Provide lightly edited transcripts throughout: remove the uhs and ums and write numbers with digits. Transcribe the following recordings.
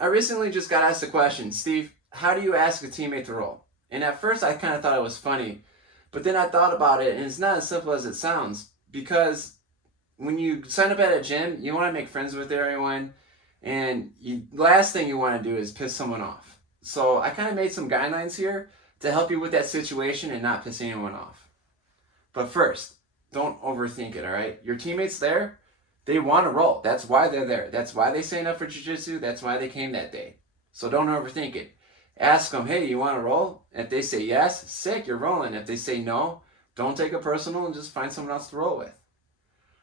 I recently just got asked a question, Steve, how do you ask a teammate to roll? And at first I kind of thought it was funny, but then I thought about it and it's not as simple as it sounds because when you sign up at a gym, you want to make friends with everyone and last thing you want to do is piss someone off. So I kind of made some guidelines here to help you with that situation and not piss anyone off. But first, don't overthink it, all right? Your teammates there, they want to roll. That's why they're there. That's why they signed up for jiu-jitsu. That's why they came that day. So don't overthink it. Ask them, hey, you want to roll? If they say yes, sick, you're rolling. If they say no, don't take it personal and just find someone else to roll with.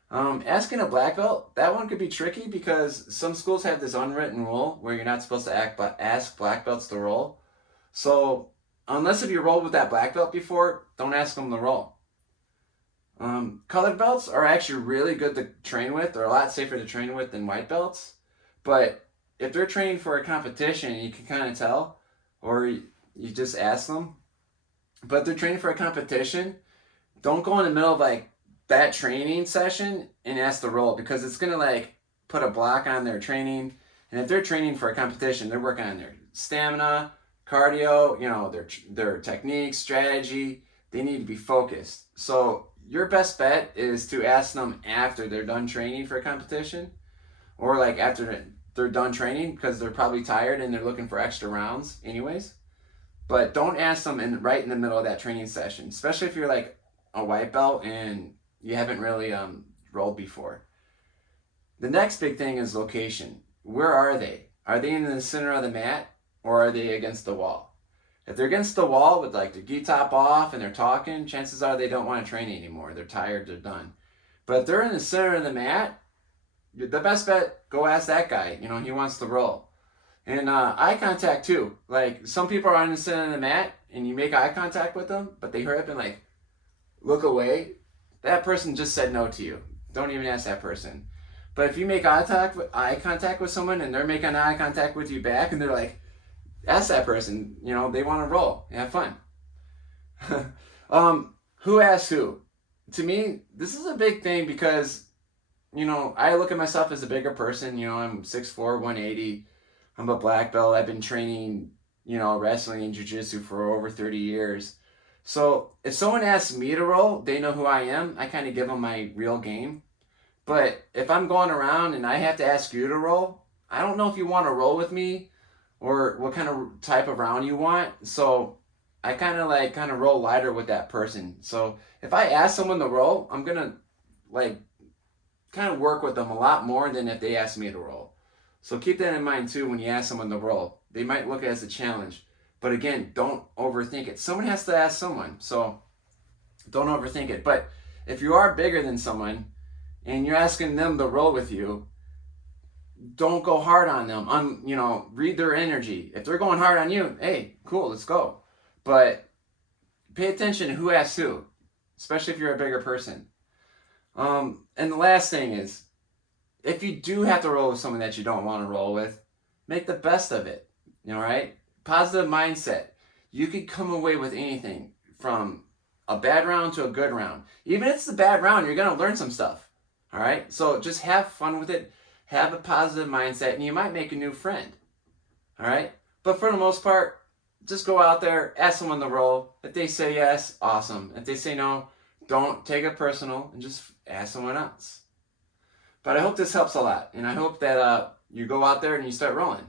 Asking a black belt, that one could be tricky because some schools have this unwritten rule where you're not supposed to ask black belts to roll. So unless if you rolled with that black belt before, don't ask them to roll. Colored belts are actually really good to train with. They're a lot safer to train with than white belts. But if they're training for a competition, you can kind of tell, or you just ask them. But if they're training for a competition, don't go in the middle of like that training session and ask to roll because it's going to like put a block on their training. And if they're training for a competition, they're working on their stamina, cardio, you know, their technique, strategy. They need to be focused. So your best bet is to ask them after they're done training for a competition or like after they're done training because they're probably tired and they're looking for extra rounds anyways. But don't ask them right in the middle of that training session, especially if you're like a white belt and you haven't really rolled before. The next big thing is location. Where are they? Are they in the center of the mat or are they against the wall? If they're against the wall with like their gi top off and they're talking, chances are they don't want to train anymore. They're tired, they're done. But if they're in the center of the mat, the best bet, go ask that guy. You know, he wants to roll. And eye contact too. Like some people are in the center of the mat and you make eye contact with them, but they hurry up and like look away. That person just said no to you. Don't even ask that person. But if you make eye contact with someone and they're making eye contact with you back and they're like, ask that person, you know, they want to roll. Have fun. Who asks who? To me, this is a big thing because, you know, I look at myself as a bigger person. You know, I'm 6'4", 180. I'm a black belt. I've been training, you know, wrestling and jiu-jitsu for over 30 years. So if someone asks me to roll, they know who I am. I kind of give them my real game. But if I'm going around and I have to ask you to roll, I don't know if you want to roll with me or what kind of type of round you want. So I kind of roll lighter with that person. So if I ask someone to roll, I'm going to like kind of work with them a lot more than if they ask me to roll. So keep that in mind too when you ask someone to roll. They might look at it as a challenge. But again, don't overthink it. Someone has to ask someone. So don't overthink it. But if you are bigger than someone and you're asking them to roll with you, don't go hard on them. You know, read their energy. If they're going hard on you, hey, cool, let's go. But pay attention to who asks who, especially if you're a bigger person. And the last thing is, if you do have to roll with someone that you don't want to roll with, make the best of it. You know, right? Positive mindset. You could come away with anything from a bad round to a good round. Even if it's a bad round, you're going to learn some stuff. All right? So just have fun with it. Have a positive mindset, and you might make a new friend. All right? But for the most part, just go out there, ask someone to roll. If they say yes, awesome. If they say no, don't take it personal and just ask someone else. But I hope this helps a lot, and I hope that you go out there and you start rolling.